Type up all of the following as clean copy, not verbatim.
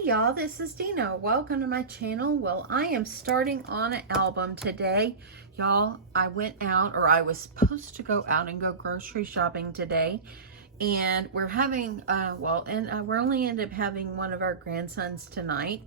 Hey y'all, this is Deanna. Welcome to my channel. Well, I am starting on an album today. Y'all, I went out, or I was supposed to go out and go grocery shopping today. And we're having, we're only ended up having one of our grandsons tonight.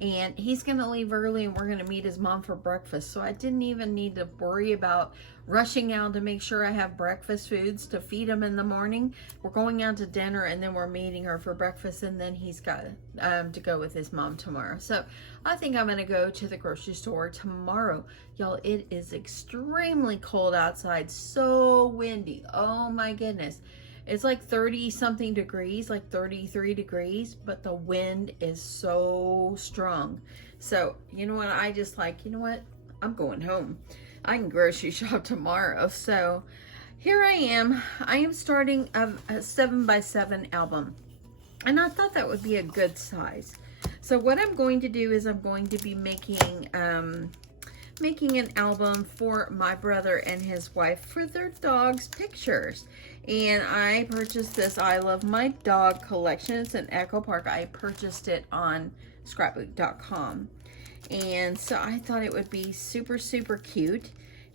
And he's going to leave early and we're going to meet his mom for breakfast. So I didn't even need to worry about rushing out to make sure I have breakfast foods to feed him in the morning. We're going out to dinner and then we're meeting her for breakfast, and then he's got to go with his mom tomorrow. So I think I'm going to go to the grocery store tomorrow. Y'all, it is extremely cold outside, so windy. Oh my goodness. It's like 30 something degrees, like 33 degrees, but the wind is so strong. So, you know what? I just like, you know what? I'm going home. I can grocery shop tomorrow. So here I am. I am starting a 7x7 album. And I thought that would be a good size. So what I'm going to do is I'm going to be making an album for my brother and his wife for their dog's pictures. And I purchased this I Love My Dog collection. It's an Echo Park. I purchased it on scrapbook.com. And so I thought it would be super, super cute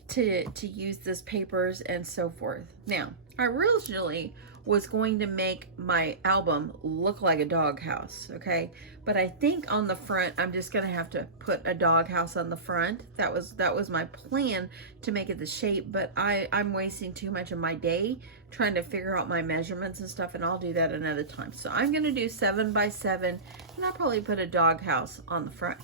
to use this papers and so forth. Now, I originally was going to make my album look like a doghouse, okay? But I think on the front, I'm just gonna have to put a doghouse on the front. That was my plan, to make it the shape, but I'm wasting too much of my day trying to figure out my measurements and stuff, and I'll do that another time. So I'm gonna do 7x7, and I'll probably put a doghouse on the front.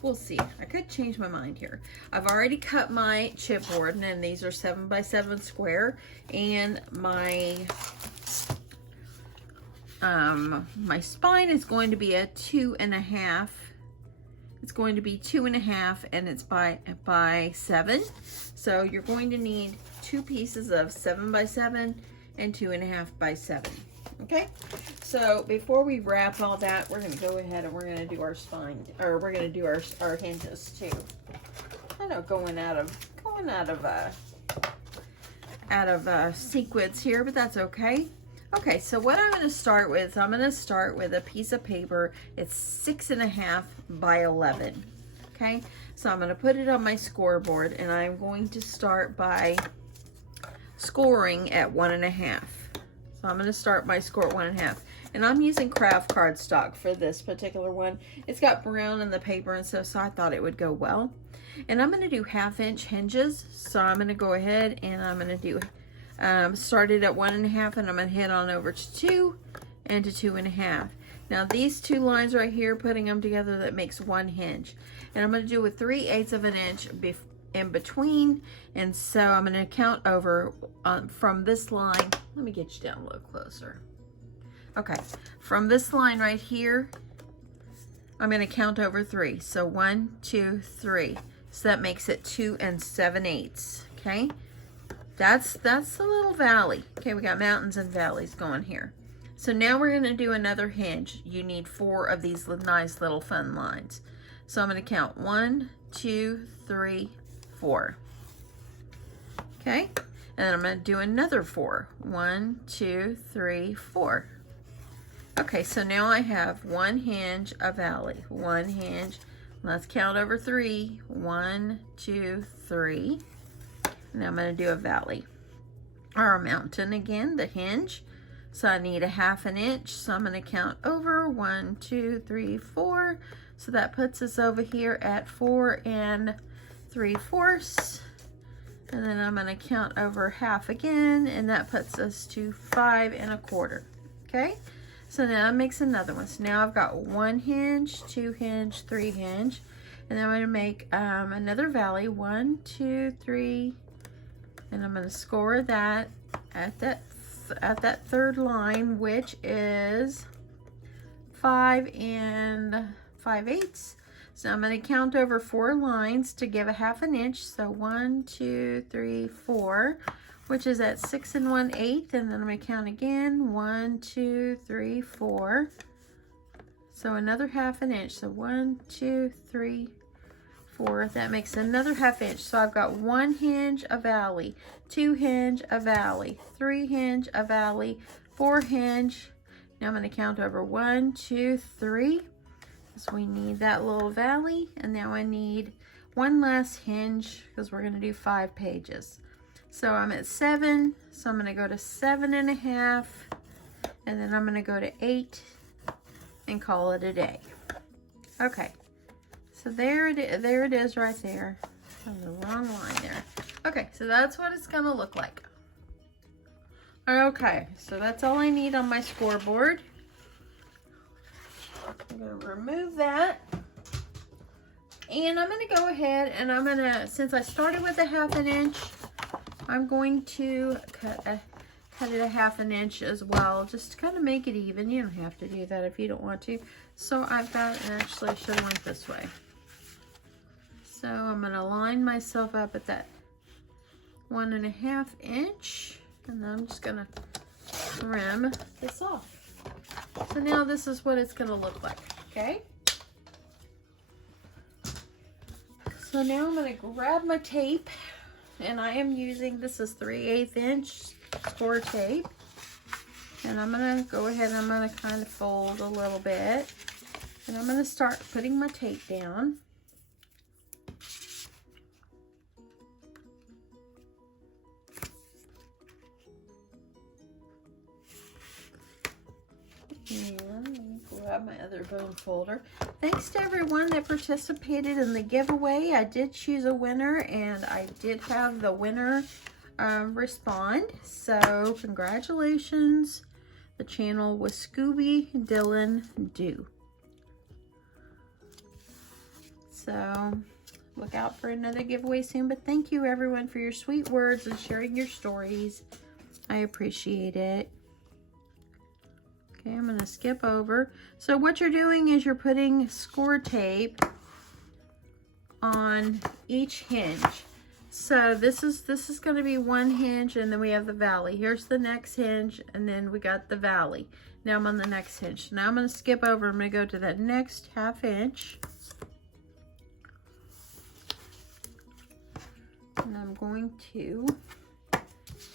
We'll see. I could change my mind here. I've already cut my chipboard, and these are 7x7 square, and my my spine is going to be a 2.5. It's going to be 2.5, and it's by 7. So you're going to need 2 pieces of 7x7 and 2.5x7. Okay, so before we wrap all that, we're going to go ahead and we're going to do our spine, or we're going to do our hinges too. I know, going out of sequence here, but that's okay. Okay, so what I'm going to start with, I'm going to start with a piece of paper. It's 6.5 by 11. Okay, so I'm going to put it on my scoreboard, and I'm going to start by scoring at 1.5. So I'm going to start my score at 1.5. And I'm using craft cardstock for this particular one. It's got brown in the paper and stuff, so I thought it would go well. And I'm going to do 1/2-inch hinges. So I'm going to go ahead and I'm going to do, start it at 1.5, and I'm going to head on over to 2 and to 2.5. Now these two lines right here, putting them together, that makes 1 hinge. And I'm going to do a 3/8 of an inch in between, and so I'm going to count over from this line. Let me get you down a little closer. Okay, from this line right here, I'm going to count over 3. So 1, 2, 3. So that makes it 2 7/8. Okay, that's the little valley. Okay, we got mountains and valleys going here. So now we're going to do another hinge. You need 4 of these nice little fun lines. So I'm going to count 1, 2, 3, 4. Okay, and then I'm going to do another 4. 1, 2, 3, 4. Okay, so now I have 1 hinge, a valley, 1 hinge. Let's count over 3. 1, 2, 3. And I'm going to do a valley, or a mountain again, the hinge. So I need a 1/2 inch. So I'm going to count over 1, 2, 3, 4. So that puts us over here at 4 3/4. And then I'm going to count over 1/2 again, and that puts us to 5 1/4. Okay, so now it makes another one. So now I've got 1 hinge, 2 hinge, 3 hinge, and then I'm going to make another valley, 1, 2, 3, and I'm going to score that at that third line, which is 5 5/8. So I'm going to count over 4 lines to give a 1/2 inch. So 1, 2, 3, 4, which is at 6 1/8. And then I'm going to count again. 1, 2, 3, 4. So another 1/2 inch. So 1, 2, 3, 4. That makes another 1/2 inch. So I've got 1 hinge, a valley, 2 hinge, a valley, 3 hinge, a valley, 4 hinge. Now I'm going to count over 1, 2, 3. So we need that little valley, and now I need one last hinge because we're going to do 5 pages. So I'm at 7, so I'm going to go to 7.5, and then I'm going to go to 8 and call it a day. Okay, so there it is right there. On the wrong line there. Okay, so that's what it's going to look like. Okay, so that's all I need on my scoreboard. I'm going to remove that. And I'm going to go ahead and I'm going to, since I started with a 1/2 inch, I'm going to cut it a 1/2 inch as well, just to kind of make it even. You don't have to do that if you don't want to. So I've got, and actually I should have went this way. So I'm going to line myself up at that 1.5 inch, and then I'm just going to trim this off. So now this is what it's going to look like, okay? So now I'm going to grab my tape, and I am using, this is 3/8 inch score tape. And I'm going to go ahead and I'm going to kind of fold a little bit. And I'm going to start putting my tape down. And let me grab my other bone folder. Thanks to everyone that participated in the giveaway. I did choose a winner, and I did have the winner respond. So congratulations. The channel was Scooby Dylan Do. So look out for another giveaway soon. But thank you everyone for your sweet words and sharing your stories. I appreciate it. Okay, I'm going to skip over. So what you're doing is you're putting score tape on each hinge. So this is going to be one hinge, and then we have the valley. Here's the next hinge, and then we got the valley. Now I'm on the next hinge. Now I'm going to skip over. I'm going to go to that next 1/2 inch. And I'm going to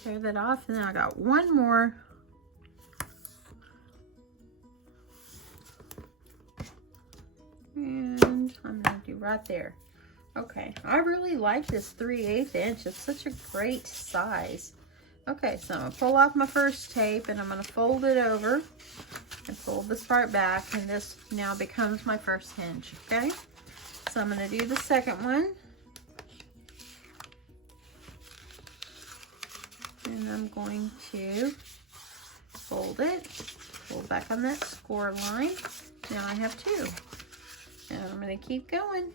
tear that off. And then I got one more. And I'm going to do right there. Okay, I really like this 3/8 inch. It's such a great size. Okay, so I'm going to pull off my first tape, and I'm going to fold it over and fold this part back, and this now becomes my first hinge, okay? So I'm going to do the second one. And I'm going to fold it, fold back on that score line. Now I have 2. And I'm going to keep going.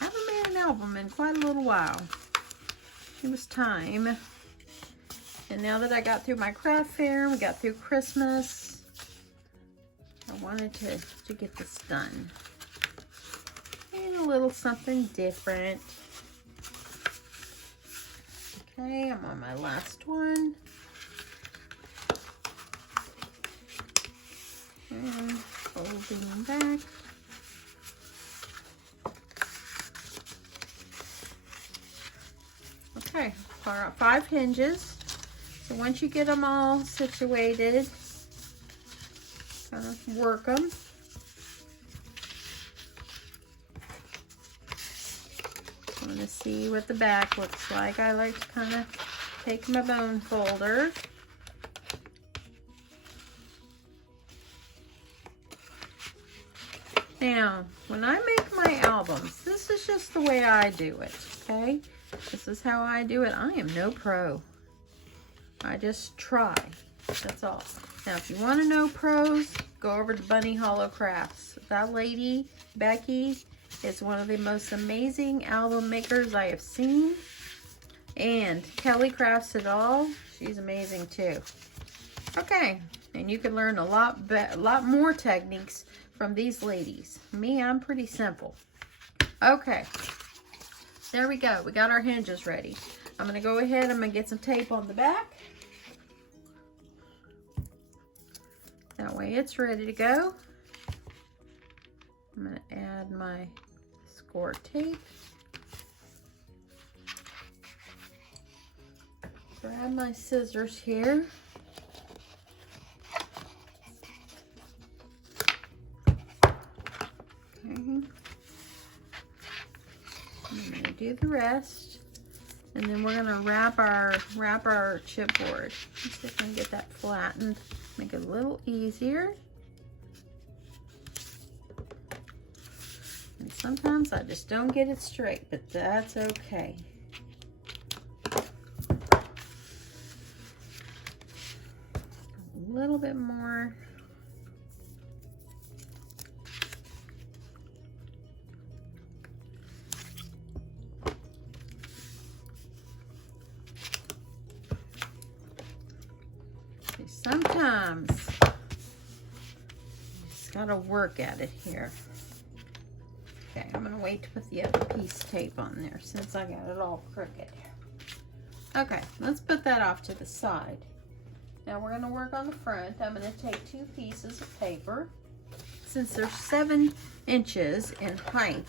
I haven't made an album in quite a little while. It was time. And now that I got through my craft fair, we got through Christmas, I wanted to get this done. And a little something different. Okay, I'm on my last one. And folding back. Okay, 5 hinges. So once you get them all situated, kind of work them. I'm going to see what the back looks like. I like to kind of take my bone folder. Now, when I make my albums, this is just the way I do it, okay? This is how I do it. I am no pro. I just try. That's all. Now, if you want to know pros, go over to Bunny Hollow Crafts. That lady, Becky, is one of the most amazing album makers I have seen. And Kelly Crafts It All. She's amazing too. Okay, and you can learn a lot more techniques from these ladies. Me, I'm pretty simple. Okay, there we go. We got our hinges ready. I'm going to go ahead. I'm going to get some tape on the back. That way it's ready to go. I'm going to add my score tape. Grab my scissors here. do the rest. And then we're gonna wrap our chipboard. Let's see if I can get that flattened. Make it a little easier. And sometimes I just don't get it straight, but that's okay. A little bit more. Sometimes you just gotta work at it here. Okay, I'm gonna wait to put the other piece of tape on there since I got it all crooked. Okay, let's put that off to the side. Now we're gonna work on the front. I'm gonna take 2 pieces of paper. Since they're 7 inches in height,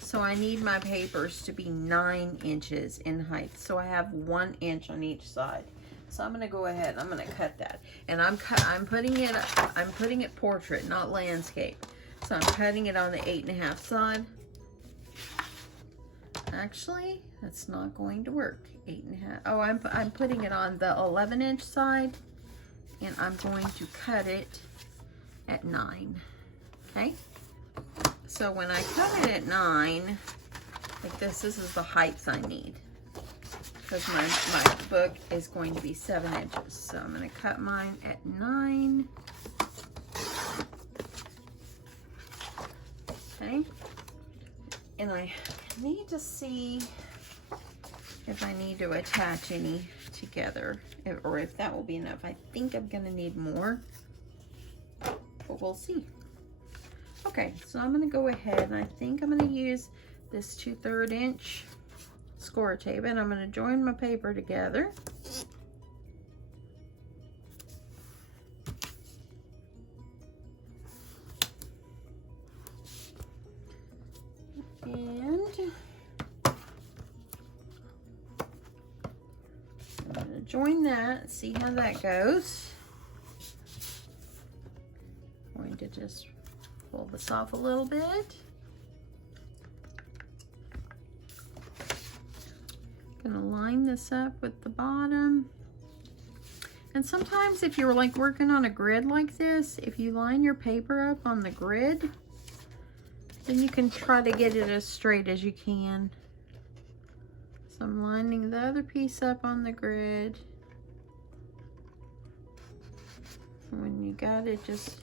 so I need my papers to be 9 inches in height. So I have 1 inch on each side. So I'm gonna go ahead and I'm gonna cut that. And I'm putting it portrait, not landscape. So I'm cutting it on the 8.5 side. Actually, that's not going to work. 8.5. Oh, I'm putting it on the 11-inch side, and I'm going to cut it at 9. Okay. So when I cut it at 9, like this is the height I need. Because my book is going to be 7 inches. So I'm going to cut mine at 9. Okay. And I need to see if I need to attach any together, or if that will be enough. I think I'm going to need more, but we'll see. Okay, so I'm going to go ahead and I think I'm going to use this 2/3 inch score tape, and I'm going to join my paper together. And I'm going to join that and see how that goes. I'm going to just pull this off a little bit. Gonna line this up with the bottom. And sometimes if you're like working on a grid like this, if you line your paper up on the grid, then you can try to get it as straight as you can. So I'm lining the other piece up on the grid. And when you got it just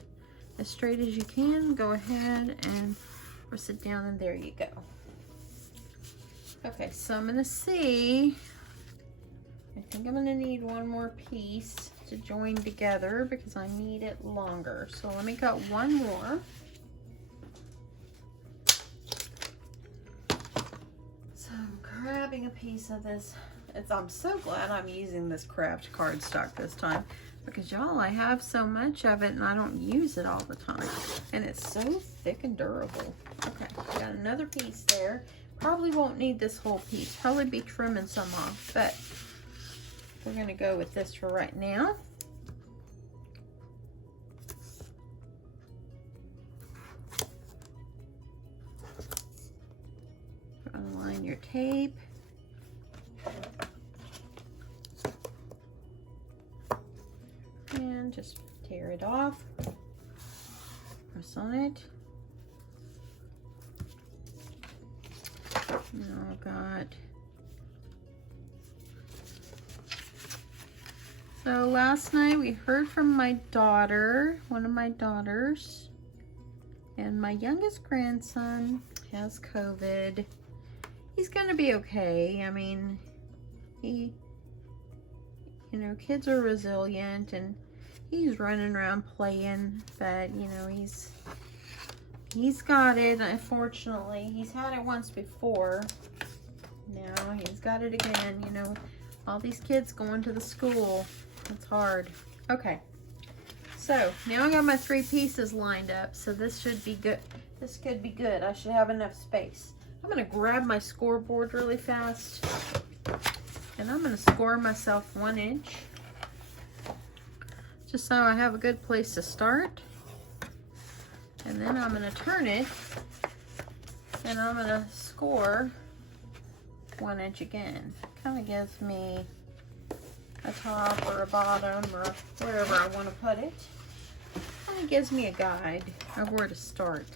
as straight as you can, go ahead and press it down, and there you go. Okay, so I'm gonna see, I think I'm gonna need one more piece to join together because I need it longer. So let me cut one more. So I'm grabbing a piece of this. I'm so glad I'm using this craft cardstock this time, because y'all, I have so much of it and I don't use it all the time. And it's so thick and durable. Okay, got another piece there. Probably won't need this whole piece. Probably be trimming some off, but we're gonna go with this for right now. Align your tape. And just tear it off. Press on it. Oh God. So last night we heard from my daughter, one of my daughters, and my youngest grandson has COVID. He's gonna be okay. I mean, you know, kids are resilient and he's running around playing, but you know, he's got it. Unfortunately, he's had it once before. Now he's got it again. You know, all these kids going to the school, it's hard. Okay, so now I got my 3 pieces lined up, so this should be good. This could be good. I should have enough space. I'm gonna grab my scoreboard really fast, and I'm gonna score myself 1 inch, just so I have a good place to start. And then I'm gonna turn it, and I'm gonna score 1 inch again. Kind of gives me a top or a bottom or wherever I want to put it. Kind of gives me a guide of where to start.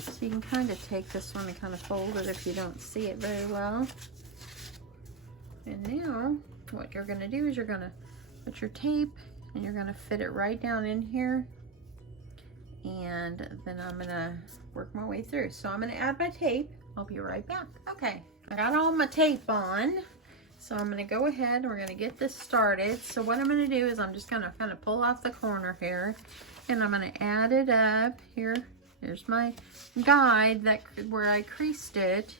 So you can kind of take this one and kind of fold it if you don't see it very well. And now what you're going to do is you're going to put your tape and you're going to fit it right down in here. And then I'm going to work my way through. So I'm going to add my tape. I'll be right back. Okay, I got all my tape on. So I'm going to go ahead and we're going to get this started. So what I'm going to do is I'm just going to kind of pull off the corner here. And I'm going to add it up here. Here's my guide that where I creased it.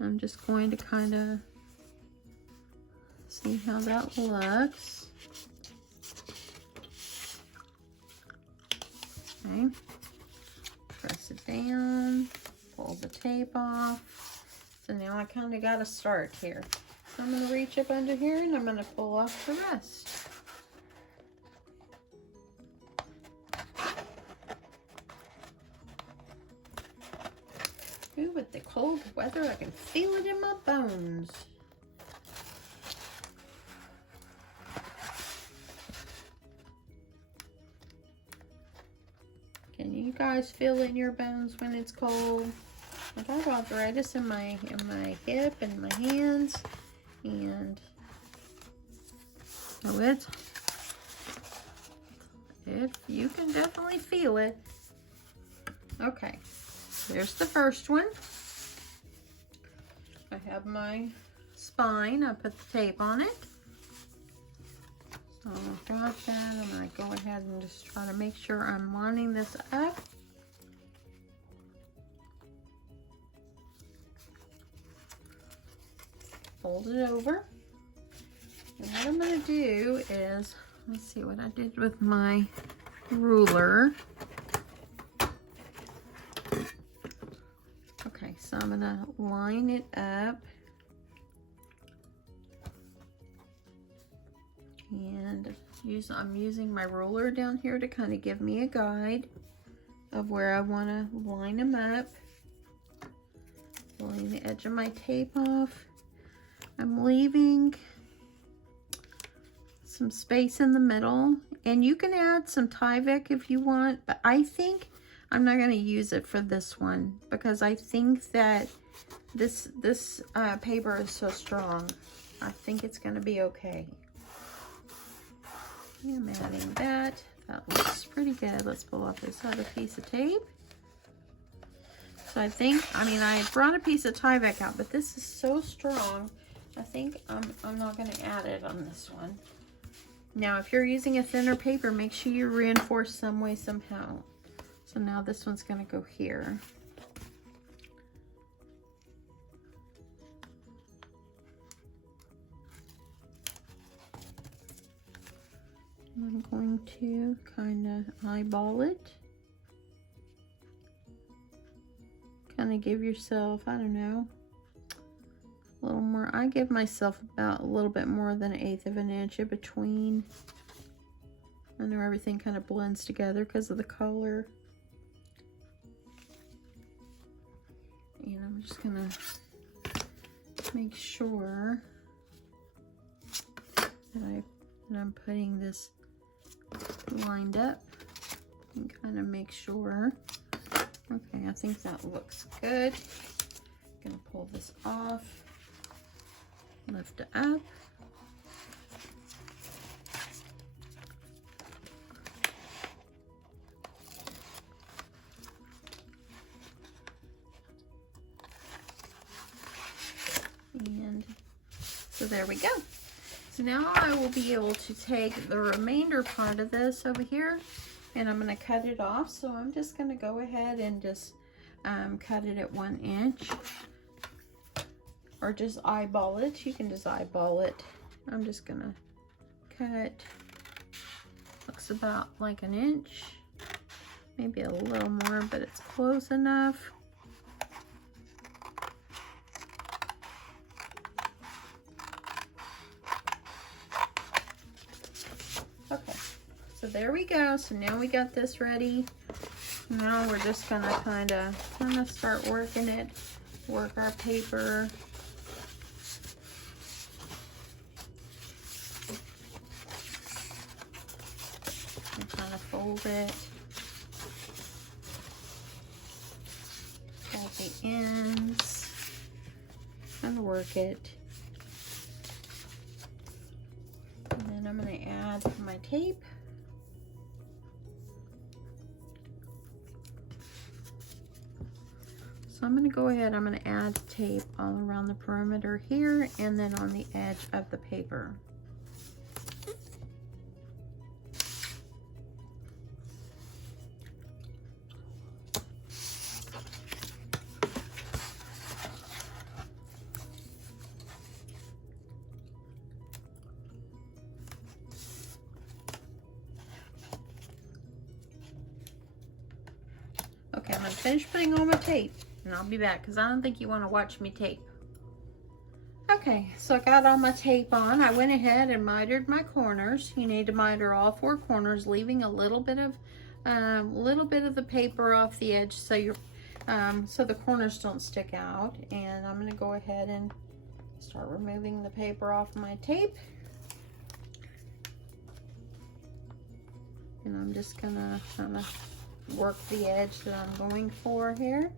I'm just going to kind of see how that looks. Okay. Press it down. Pull the tape off. So now I kind of got to start here. So I'm going to reach up under here and I'm going to pull off the rest. Ooh, with the cold weather, I can feel it in my bones. Can you guys feel it in your bones when it's cold? I have arthritis in my hip and my hands, and so you can definitely feel it. Okay, here's the first one. I have my spine. I put the tape on it. So I've got that. I'm going to go ahead and just try to make sure I'm lining this up. Fold it over. And what I'm going to do is, let's see what I did with my ruler. Okay, so I'm going to line it up. And I'm using my ruler down here to kind of give me a guide of where I want to line them up. Pulling the edge of my tape off. I'm leaving some space in the middle, and you can add some Tyvek if you want, but I think I'm not going to use it for this one because I think that this paper is so strong. I think it's going to be okay. I'm adding that. That looks pretty good. Let's pull off this other piece of tape. So I brought a piece of Tyvek out, but this is so strong. I think I'm not going to add it on this one. Now, if you're using a thinner paper, make sure you reinforce some way, somehow. So now this one's going to go here. I'm going to kind of eyeball it. Kind of give yourself, I don't know, a little more. I give myself about a little bit more than 1/8 of an inch in between. I know everything kind of blends together because of the color. And I'm just gonna make sure that I'm putting this lined up and kind of make sure. Okay, I think that looks good. I'm gonna pull this off, lift it up. And so there we go. So now I will be able to take the remainder part of this over here and I'm going to cut it off. So I'm just going to go ahead and just cut it at 1 inch or just eyeball it. You can just eyeball it. I'm just going to cut, looks about like 1 inch, maybe a little more, but it's close enough. Okay, so there we go. So now we got this ready. Now we're just gonna kind of start working it work our paper. And kind of fold it. Fold the ends and work it. And then I'm going to add my tape. So I'm going to go ahead, I'm going to add tape all around the perimeter here and then on the edge of the paper. Okay, I'm going to finish putting on my tape. And I'll be back because I don't think you want to watch me tape. Okay, so I got all my tape on. I went ahead and mitered my corners. You need to miter all 4 corners, leaving a little bit of the paper off the edge so so the corners don't stick out. And I'm going to go ahead and start removing the paper off my tape. And I'm just gonna kind of work the edge that I'm going for here.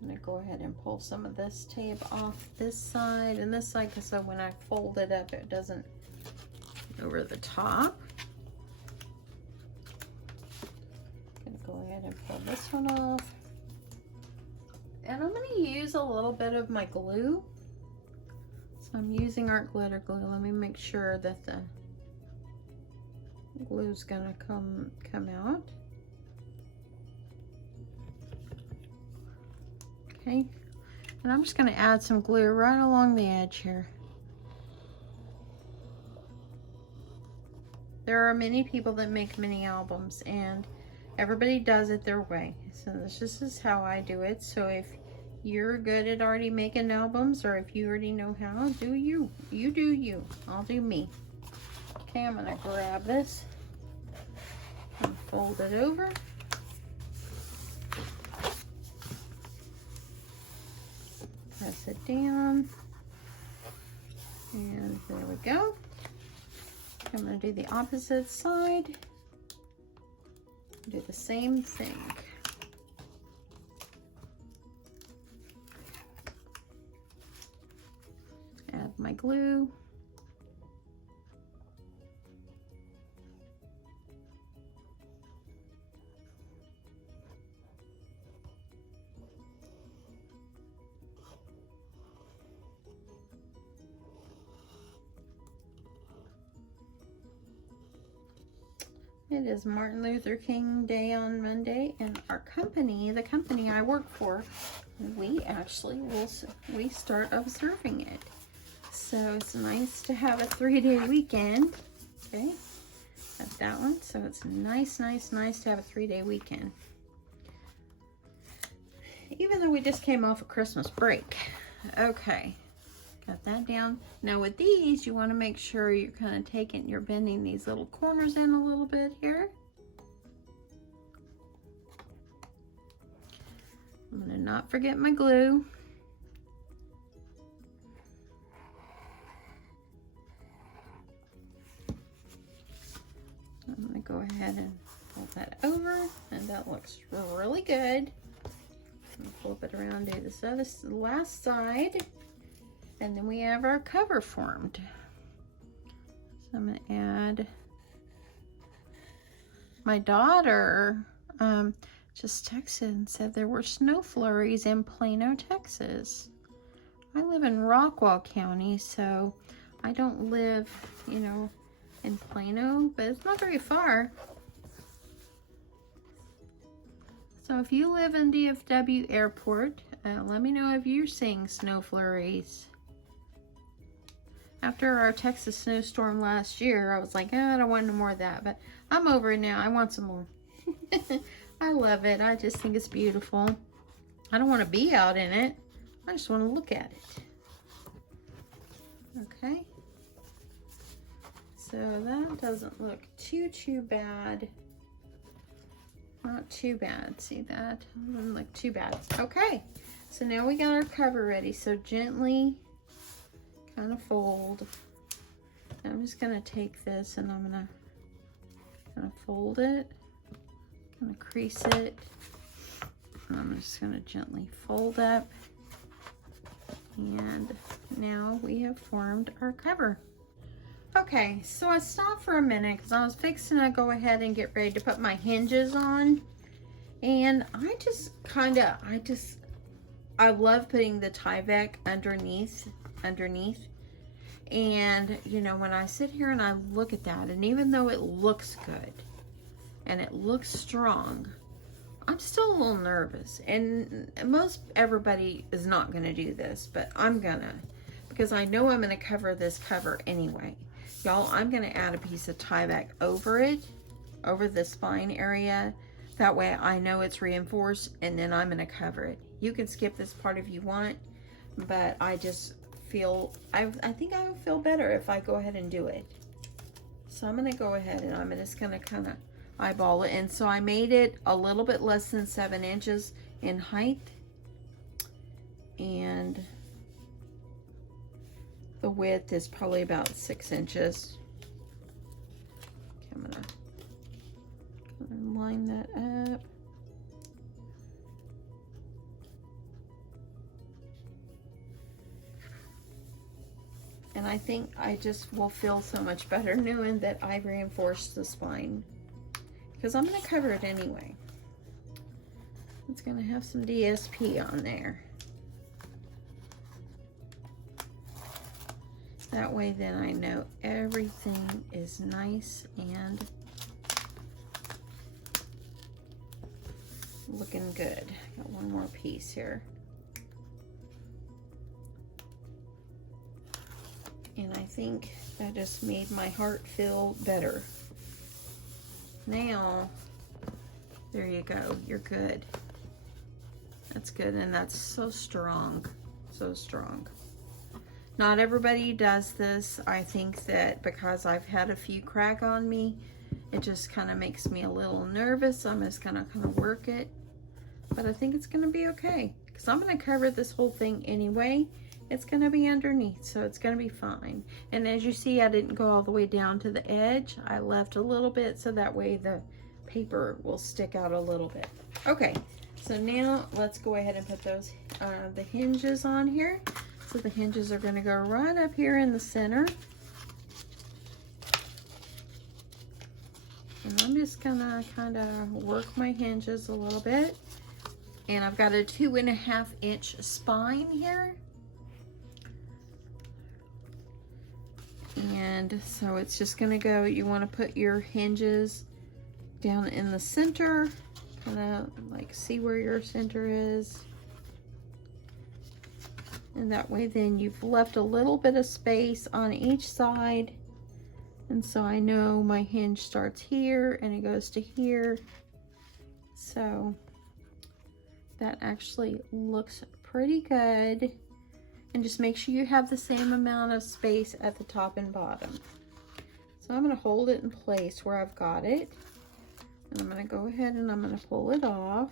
I'm going to go ahead and pull some of this tape off this side and this side, so when I fold it up it doesn't go over the top. I'm going to go ahead and pull this one off. And I'm going to use a little bit of my glue. So I'm using art glitter glue. Let me make sure that the glue's going to come out. Okay, and I'm just going to add some glue right along the edge here. There are many people that make mini albums and everybody does it their way. So this is how I do it. So if you're good at already making albums, or if you already know how, do you. You do you. I'll do me. Okay, I'm going to grab this and fold it over. Press it down, and there we go. I'm going to do the opposite side. Do the same thing. Add my glue. It is Martin Luther King Day on Monday, and our company, the company I work for, we start observing it. So it's nice to have a 3-day weekend. Okay, got that one. So it's nice to have a 3-day weekend. Even though we just came off a Christmas break. Okay. Got that down. Now with these, you want to make sure you're kind of you're bending these little corners in a little bit here. I'm going to not forget my glue. I'm going to go ahead and fold that over, and that looks really good. Flip it around, do this other last side. And then we have our cover formed. So I'm going to add, my daughter just texted and said there were snow flurries in Plano, Texas. I live in Rockwall County, so I don't live, you know, in Plano, but it's not very far. So if you live in DFW Airport, let me know if you're seeing snow flurries. After our Texas snowstorm last year, I was like, oh, I don't want no more of that, but I'm over it now. I want some more. I love it. I just think it's beautiful. I don't want to be out in it. I just want to look at it. Okay. So that doesn't look too bad. Not too bad. See that? Doesn't look too bad. Okay, so now we got our cover ready. So gently kind of fold. And I'm just gonna take this and I'm gonna kind of fold it, kind of crease it. And I'm just gonna gently fold up. And now we have formed our cover. Okay, so I stopped for a minute because I was fixing to go ahead and get ready to put my hinges on. And I love putting the Tyvek underneath. And you know, when I sit here and I look at that, and even though it looks good and it looks strong, I'm still a little nervous. And most everybody is not gonna do this, but I'm gonna, because I know I'm gonna cover this cover anyway. Y'all, I'm gonna add a piece of Tyvek over it, over the spine area. That way I know it's reinforced, and then I'm gonna cover it. You can skip this part if you want, but I just feel, I think I would feel better if I go ahead and do it. So I'm gonna go ahead and I'm just gonna kind of eyeball it. And so I made it a little bit less than 7 inches in height. And the width is probably about 6 inches. Okay, I'm gonna line that up. And I think I just will feel so much better knowing that I reinforced the spine, because I'm going to cover it anyway. It's going to have some DSP on there. That way then I know everything is nice and looking good. Got one more piece here. And I think that just made my heart feel better. Now, there you go, you're good. That's good, and that's so strong, so strong. Not everybody does this. I think that because I've had a few crack on me, it just kind of makes me a little nervous. I'm just gonna kind of work it, but I think it's gonna be okay, because I'm gonna cover this whole thing anyway. It's gonna be underneath, so it's gonna be fine. And as you see, I didn't go all the way down to the edge. I left a little bit so that way the paper will stick out a little bit. Okay, so now let's go ahead and put those the hinges on here. So the hinges are gonna go right up here in the center. And I'm just gonna kind of work my hinges a little bit. And I've got a 2.5 inch spine here. And so it's just gonna go, you wanna put your hinges down in the center, kind of like see where your center is. And that way then you've left a little bit of space on each side. And so I know my hinge starts here and it goes to here. So that actually looks pretty good. And just make sure you have the same amount of space at the top and bottom. So I'm going to hold it in place where I've got it. And I'm going to go ahead and I'm going to pull it off.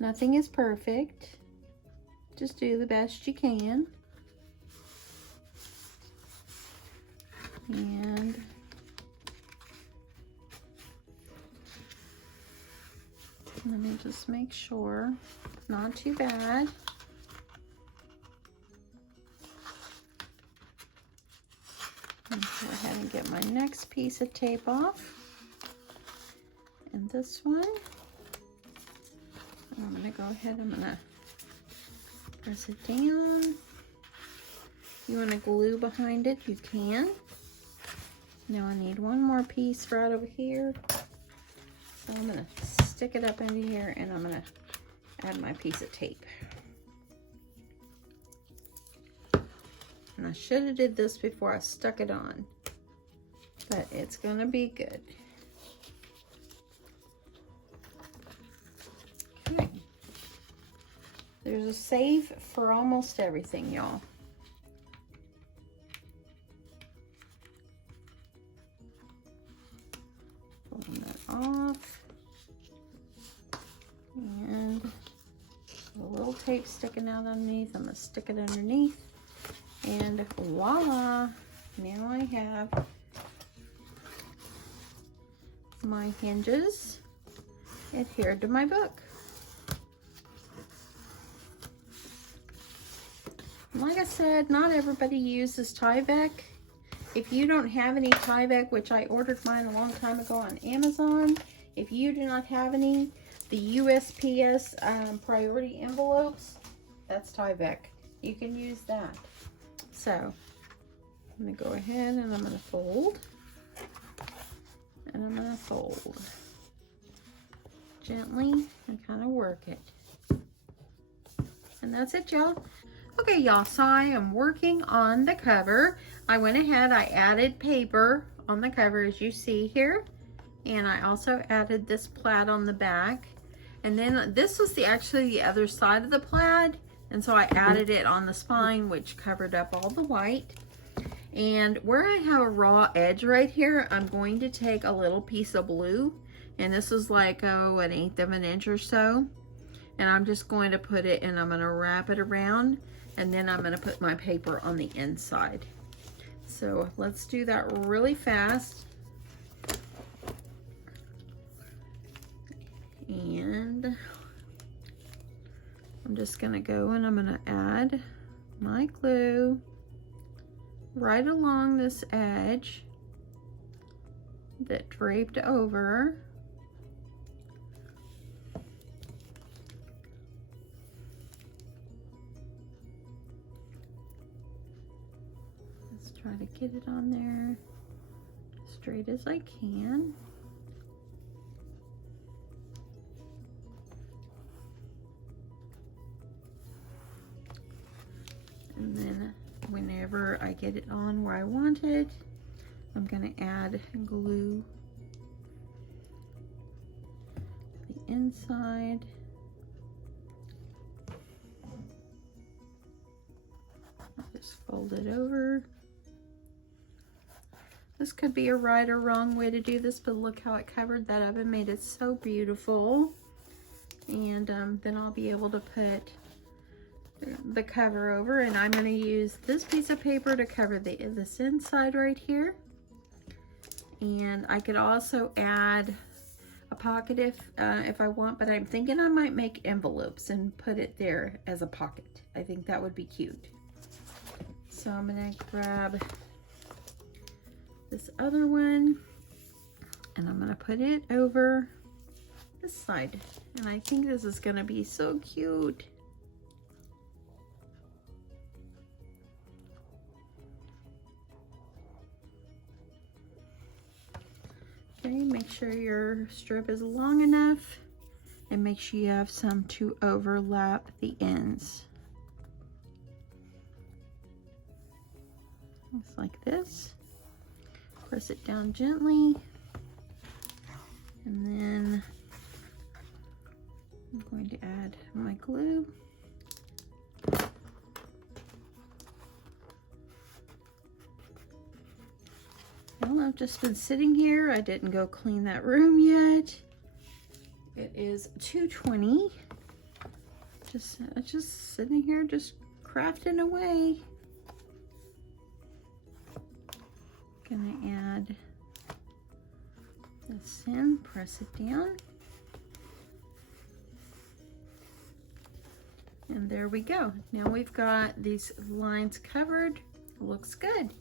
Nothing is perfect. Just do the best you can. And let me just make sure. Not too bad. Go ahead and get my next piece of tape off. And this one. I'm going to go ahead, I'm going to press it down. You want to glue behind it, you can. Now I need one more piece right over here. So I'm going to stick it up into here and I'm going to add my piece of tape. And I should have did this before I stuck it on, but it's gonna be good. Okay. There's a save for almost everything, y'all. off. And a little tape sticking out underneath. I'm going to stick it underneath. And voila! Now I have my hinges adhered to my book. Like I said, not everybody uses Tyvek. If you don't have any Tyvek, which I ordered mine a long time ago on Amazon, if you do not have any, the USPS priority envelopes, that's Tyvek. You can use that. So, I'm going to go ahead and I'm going to fold. And I'm going to fold. Gently and kind of work it. And that's it, y'all. Okay, y'all, so I am working on the cover. I went ahead, I added paper on the cover, as you see here. And I also added this plaid on the back. And then this was actually the other side of the plaid. And so I added it on the spine, which covered up all the white. And where I have a raw edge right here, I'm going to take a little piece of blue. And this is like, oh, 1/8 of an inch or so. And I'm just going to put it, and I'm going to wrap it around. And then I'm going to put my paper on the inside. So let's do that really fast. And I'm just going to go and I'm going to add my glue right along this edge that draped over. Try to get it on there as straight as I can. And then whenever I get it on where I want it, I'm going to add glue to the inside. I'll just fold it over. This could be a right or wrong way to do this, but look how it covered that up and made it so beautiful. And then I'll be able to put the cover over, and I'm going to use this piece of paper to cover this inside right here. And I could also add a pocket if I want, but I'm thinking I might make envelopes and put it there as a pocket. I think that would be cute. So I'm going to grab this other one, and I'm gonna put it over this side. And I think this is gonna be so cute. Okay, make sure your strip is long enough, and make sure you have some to overlap the ends. Just like this. Press it down gently, and then I'm going to add my glue. I don't know, I've just been sitting here. I didn't go clean that room yet. It is 2:20. Just sitting here, just crafting away. Gonna add this in, press it down, and there we go. Now we've got these lines covered. Looks good.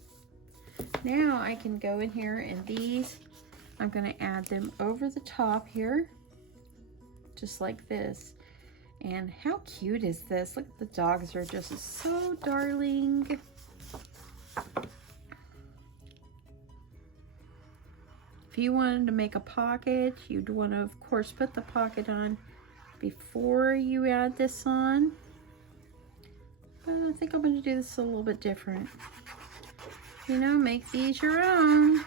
Now I can go in here, and these I'm going to add them over the top here, just like this. And how cute is this? Look, the dogs are just so darling. If you wanted to make a pocket, you'd want to, of course, put the pocket on before you add this on. But I think I'm going to do this a little bit different. You know, make these your own.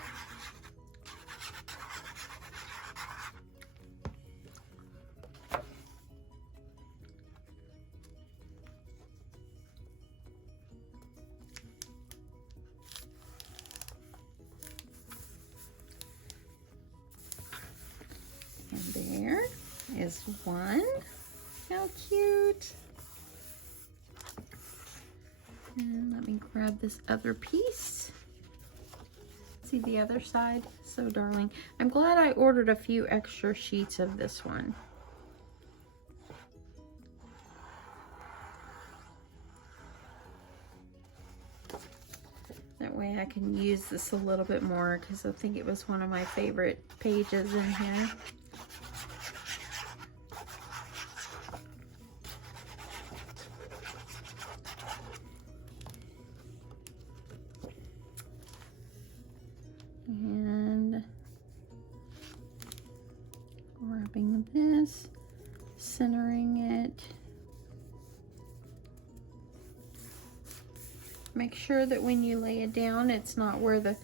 is one. How cute. And let me grab this other piece. See the other side? So darling. I'm glad I ordered a few extra sheets of this one. That way I can use this a little bit more because I think it was one of my favorite pages in here. And grabbing this, centering it. Make sure that when you lay it down, it's not where the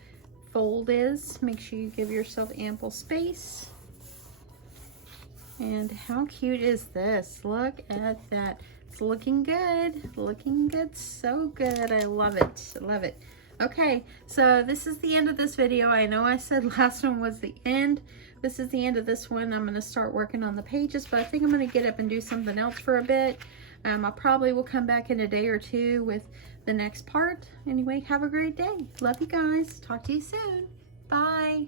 fold is. Make sure you give yourself ample space. And how cute is this? Look at that. It's looking good. Looking good. So good. I love it. I love it. Okay, so this is the end of this video. I know I said last one was the end. This is the end of this one. I'm going to start working on the pages, but I think I'm going to get up and do something else for a bit. I probably will come back in a day or two with the next part. Anyway, have a great day. Love you guys. Talk to you soon. Bye.